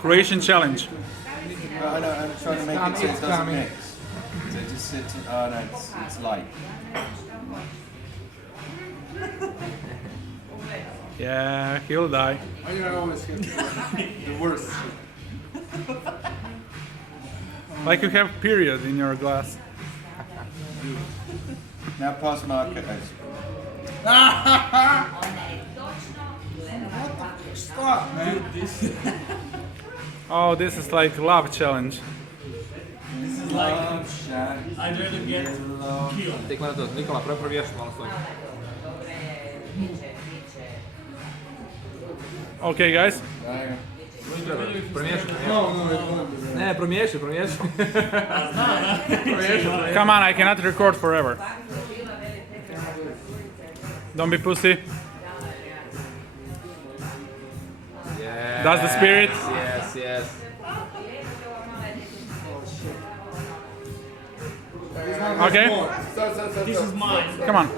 Croatian challenge. I know, I'm trying to make it so it doesn't mix. So it just sits in, oh no, it's light. Yeah, he'll die. I always get the worst. Like you have period in your glass. Now pass Marco. Stop, man. Oh, this is like love challenge. This is like I'd rather get killed. Ti gleda to, Nikola, provješ malo svoj. Okay, guys. Promiješaj. No, it won't be. Ne, promiješaj. Come on, I cannot record forever. Don't be pussy. That's the spirit. Yes. Okay, This is mine. come on.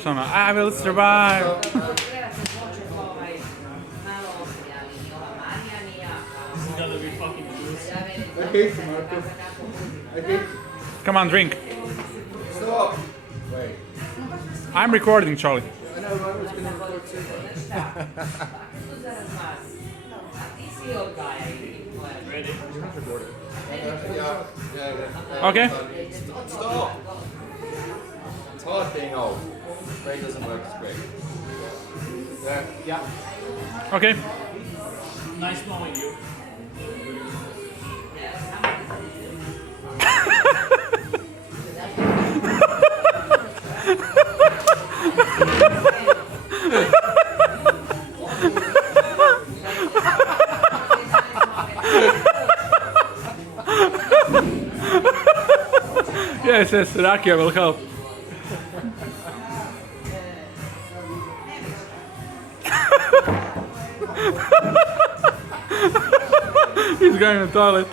Somehow, I will survive. This is gonna be fucking juicy. I hate you, Marco. I hate you. Come on, drink. Stop. Wait. I'm recording, Charlie. I know, I was gonna record too. Ready? Yeah. Okay. Stop! It's hard being old. Brain doesn't work as great. Yeah. Okay. Nice knowing you. Yes, Rakia will help. He's going to the toilet.